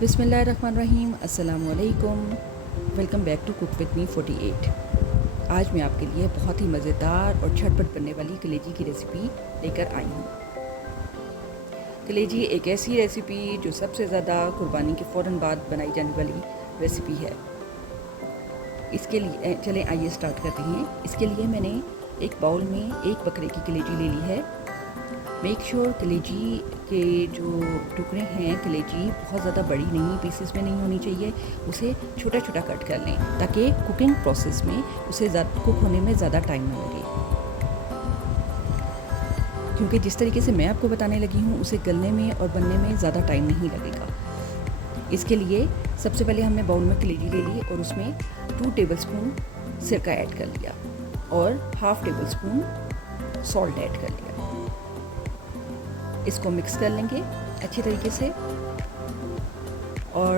बिस्मिल्लाहिर्रहमानिर्रहीम, अस्सलामु अलैकुम। Welcome back to cook with me 48। आज मैं आपके लिए बहुत ही मज़ेदार और झटपट बनने वाली कलेजी की रेसिपी लेकर आई हूँ। कलेजी एक ऐसी रेसिपी जो सबसे ज़्यादा कुर्बानी के फ़ौरन बाद बनाई जाने वाली रेसिपी है। इसके लिए चलें आइए स्टार्ट करते हैं। इसके लिए मैंने एक बाउल में एक बकरे की कलेजी ले ली है। मेक श्योर कलेजी के जो टुकड़े हैं, कलेजी बहुत ज़्यादा बड़ी नहीं, पीसेस में नहीं होनी चाहिए। उसे छोटा छोटा कट कर लें ताकि कुकिंग प्रोसेस में उसे कुक होने में ज़्यादा टाइम ना लगे, क्योंकि जिस तरीके से मैं आपको बताने लगी हूँ उसे गलने में और बनने में ज़्यादा टाइम नहीं लगेगा। इसके लिए सबसे पहले हमने बाउल में कलेजी ले ली और उसमें 2 टेबलस्पून सिरका ऐड कर लिया और हाफ़ टेबलस्पून सॉल्ट ऐड कर लिया। इसको मिक्स कर लेंगे अच्छी तरीके से और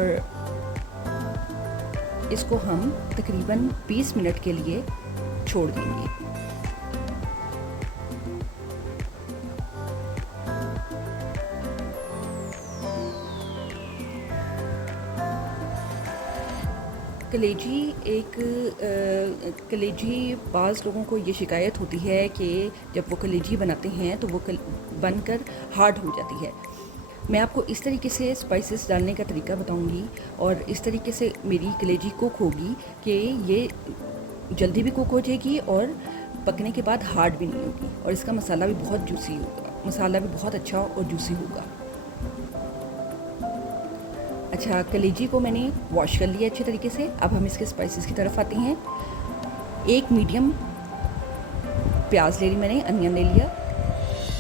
इसको हम तकरीबन 20 मिनट के लिए छोड़ देंगे। कलेजी बाज़ लोगों को ये शिकायत होती है कि जब वो कलेजी बनाते हैं तो वो बनकर हार्ड हो जाती है। मैं आपको इस तरीके से स्पाइसेस डालने का तरीका बताऊंगी और इस तरीके से मेरी कलेजी कुक होगी कि ये जल्दी भी कुक हो जाएगी और पकने के बाद हार्ड भी नहीं होगी, और इसका मसाला भी बहुत जूसी होगा, मसाला भी बहुत अच्छा और जूसी होगा। अच्छा, कलेजी को मैंने वॉश कर लिया अच्छे तरीके से। अब हम इसके स्पाइसेस की तरफ आते हैं। एक मीडियम प्याज ले ली मैंने, अनियन ले लिया,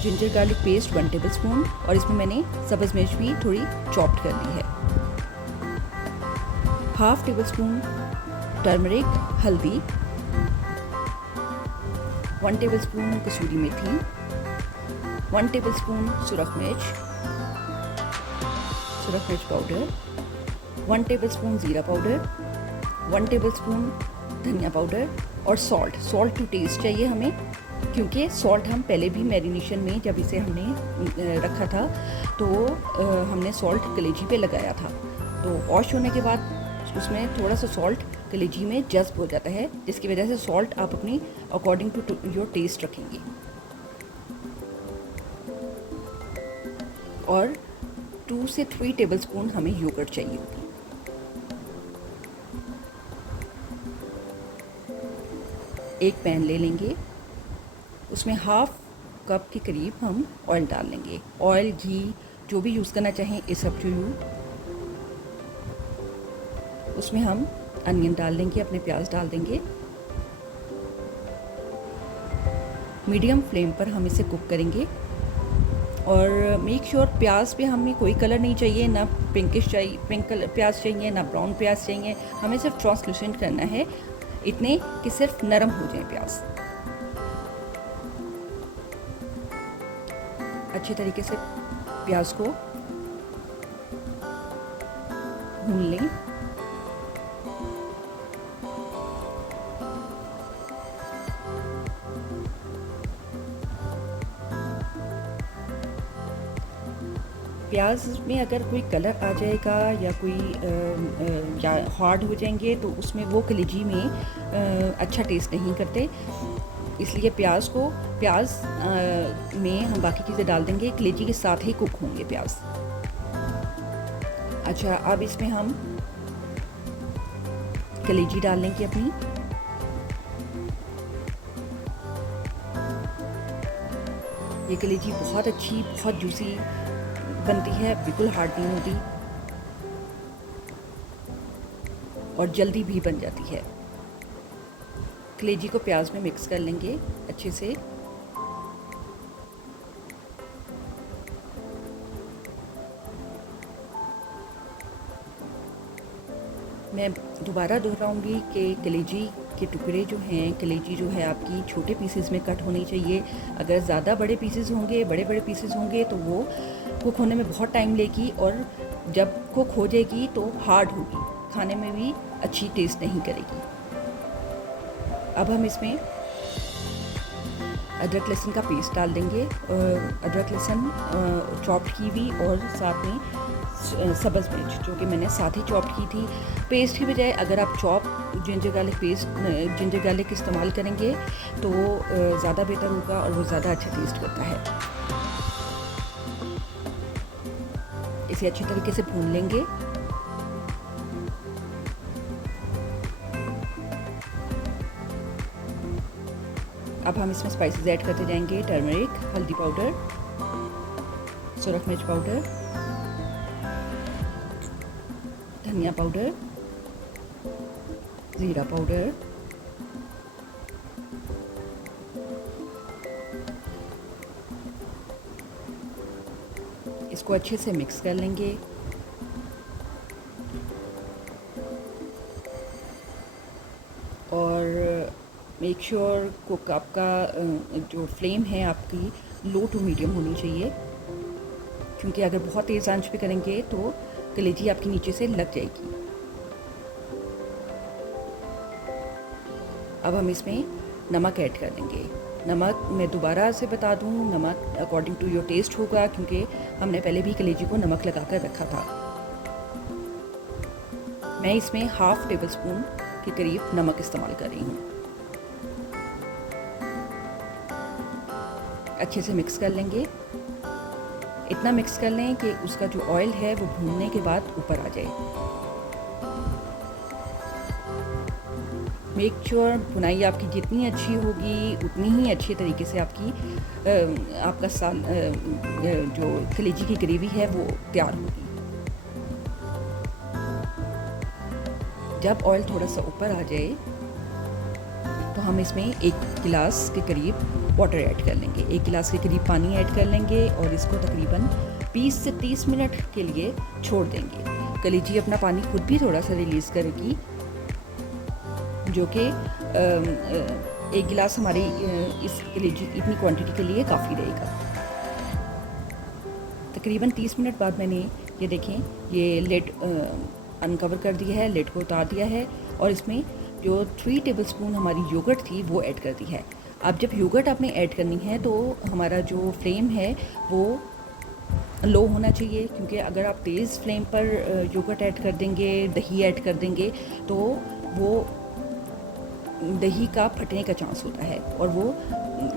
जिंजर गार्लिक पेस्ट 1 टेबलस्पून, और इसमें मैंने सब्ज़ मिर्च भी थोड़ी चॉप्ड कर ली है, हाफ़ टेबलस्पून टर्मरिक हल्दी, 1 टेबलस्पून कसूरी मेथी, 1 टेबलस्पून सुरख मिर्च पाउडर, 1 टेबलस्पून ज़ीरा पाउडर, 1 टेबलस्पून धनिया पाउडर और सॉल्ट टू टेस्ट चाहिए हमें, क्योंकि सॉल्ट हम पहले भी मैरिनेशन में जब इसे हमने रखा था तो हमने सॉल्ट कलेजी पे लगाया था। तो वॉश होने के बाद उसमें थोड़ा सा सॉल्ट कलेजी में जज़्ब हो जाता है, जिसकी वजह से सॉल्ट आप अपनी अकॉर्डिंग टू योर टेस्ट रखेंगे। और 2 से 3 टेबलस्पून हमें योगर्ट चाहिए होगी। एक पैन ले लेंगे, उसमें हाफ़ कप के करीब हम ऑयल डाल लेंगे। ऑयल, घी जो भी यूज़ करना चाहें, इट्स अप टू यू। उसमें हम अनियन डाल देंगे, अपने प्याज डाल देंगे। मीडियम फ्लेम पर हम इसे कुक करेंगे और मेक श्योर प्याज पे हमें कोई कलर नहीं चाहिए, ना पिंकिश चाहिए, पिंक कलर प्याज चाहिए, ना ब्राउन प्याज चाहिए। हमें सिर्फ ट्रांसलूसेंट करना है, इतने कि सिर्फ नरम हो जाए प्याज। अच्छे तरीके से प्याज को भून लें। प्याज में अगर कोई कलर आ जाएगा या कोई या हार्ड हो जाएंगे तो उसमें वो कलेजी में अच्छा टेस्ट नहीं करते, इसलिए प्याज में हम बाकी चीज़ें डाल देंगे, कलेजी के साथ ही कुक होंगे प्याज। अच्छा, अब इसमें हम कलेजी डाल लेंगे अपनी। ये कलेजी बहुत अच्छी, बहुत जूसी बनती है, बिल्कुल हार्ड नहीं होती और जल्दी भी बन जाती है। कलेजी को प्याज में मिक्स कर लेंगे अच्छे से। मैं दोबारा दोहराऊंगी कि कलेजी के टुकड़े जो हैं, कलेजी जो है आपकी छोटे पीसेस में कट होनी चाहिए। अगर ज़्यादा बड़े पीसेस होंगे, बड़े पीसेस होंगे तो वो कुक होने में बहुत टाइम लेगी और जब कुक हो जाएगी तो हार्ड होगी, खाने में भी अच्छी टेस्ट नहीं करेगी। अब हम इसमें अदरक लहसुन का पेस्ट डाल देंगे, अदरक लहसुन चॉप्ड की हुई, और साथ में सब्ज़ मिर्च जो कि मैंने साथ ही चॉप की थी। पेस्ट की बजाय अगर आप जिंजर गार्लिक इस्तेमाल करेंगे तो ज़्यादा बेहतर होगा और वो ज़्यादा अच्छा टेस्ट करता है। इसे अच्छी तरीके से भून लेंगे। अब हम इसमें स्पाइसेस ऐड करते जाएंगे। टर्मरिक, हल्दी पाउडर, सुरख मिर्च पाउडर, धनिया पाउडर, ज़ीरा पाउडर, इसको अच्छे से मिक्स कर लेंगे। और मेक श्योर कुक आपका जो फ्लेम है आपकी लो टू मीडियम होनी चाहिए, क्योंकि अगर बहुत तेज़ आंच पे करेंगे तो कलेजी आपकी नीचे से लग जाएगी। अब हम इसमें नमक ऐड कर देंगे। नमक मैं दोबारा से बता दूं, नमक अकॉर्डिंग टू योर टेस्ट होगा, क्योंकि हमने पहले भी कलेजी को नमक लगा कर रखा था। मैं इसमें हाफ़ टेबल स्पून के करीब नमक इस्तेमाल कर रही हूँ। अच्छे से मिक्स कर लेंगे। इतना मिक्स कर लें कि उसका जो ऑयल है वो भूनने के बाद ऊपर आ जाए। मेक श्योर भुनाई आपकी जितनी अच्छी होगी उतनी ही अच्छे तरीके से आपका जो कलेजी की ग्रेवी है वो तैयार होगी। जब ऑयल थोड़ा सा ऊपर आ जाए तो हम इसमें 1 गिलास के करीब वाटर ऐड कर लेंगे। 1 गिलास के करीब पानी ऐड कर लेंगे और इसको तकरीबन 20 से 30 मिनट के लिए छोड़ देंगे। कलेजी अपना पानी खुद भी थोड़ा सा रिलीज़ करेगी, जो कि 1 गिलास हमारी इस कलेजी इतनी क्वांटिटी के लिए काफ़ी रहेगा। तकरीबन 30 मिनट बाद मैंने ये देखें ये लिड अनकवर कर दिया है, लिड को उतार दिया है और इसमें जो 3 टेबलस्पून हमारी योगर्ट थी वो ऐड कर दी है। अब जब योगर्ट आपने ऐड करनी है तो हमारा जो फ्लेम है वो लो होना चाहिए, क्योंकि अगर आप तेज़ फ्लेम पर योगर्ट ऐड कर देंगे, दही ऐड कर देंगे तो वो दही का फटने का चांस होता है और वो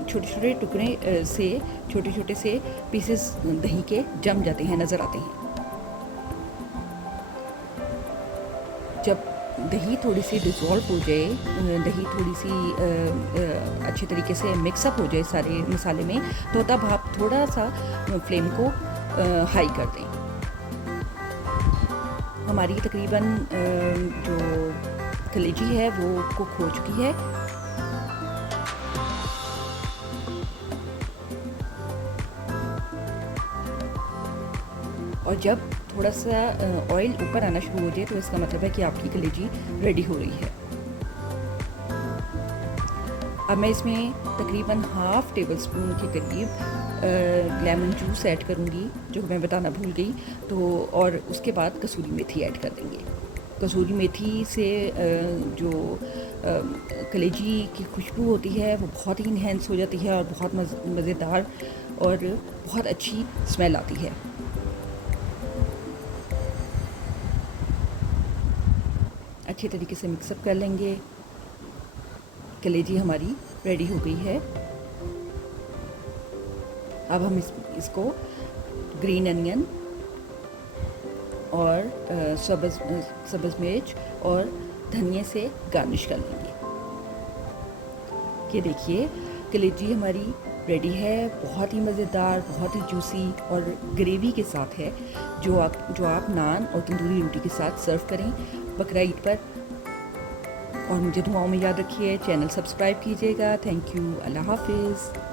छोटे छोटे टुकड़े से छोटे छोटे से पीसेस दही के जम जाते हैं, नज़र आते हैं। जब दही थोड़ी सी डिज़ोल्व हो जाए, दही थोड़ी सी अच्छे तरीके से मिक्सअप हो जाए सारे मसाले में, तो तब आप थोड़ा सा फ्लेम को हाई कर दें। हमारी तकरीबन जो कलेजी है वो कुक हो चुकी है। और जब थोड़ा सा ऑयल ऊपर आना शुरू हो जाए तो इसका मतलब है कि आपकी कलेजी रेडी हो रही है। अब मैं इसमें तकरीबन हाफ़ टेबल स्पून के करीब लेमन जूस ऐड करूँगी, जो मैं बताना भूल गई। तो और उसके बाद कसूरी मेथी ऐड कर देंगे। कसूरी मेथी से जो कलेजी की खुशबू होती है वो बहुत ही इन्हेंस हो जाती है और बहुत मज़ेदार और बहुत अच्छी स्मेल आती है। अच्छे तरीके से मिक्सअप कर लेंगे। कलेजी हमारी रेडी हो गई है। अब हम इसको ग्रीन अनियन और सब्ज़ मिर्च और धनिए से गार्निश कर लेंगे। ये देखिए कलेजी हमारी रेडी है, बहुत ही मज़ेदार, बहुत ही जूसी और ग्रेवी के साथ है, जो आप नान और तंदूरी रोटी के साथ सर्व करें बकरा ईद पर। और मुझे दुआओं में याद रखिए। चैनल सब्सक्राइब कीजिएगा। Thank you. अल्लाह हाफिज़।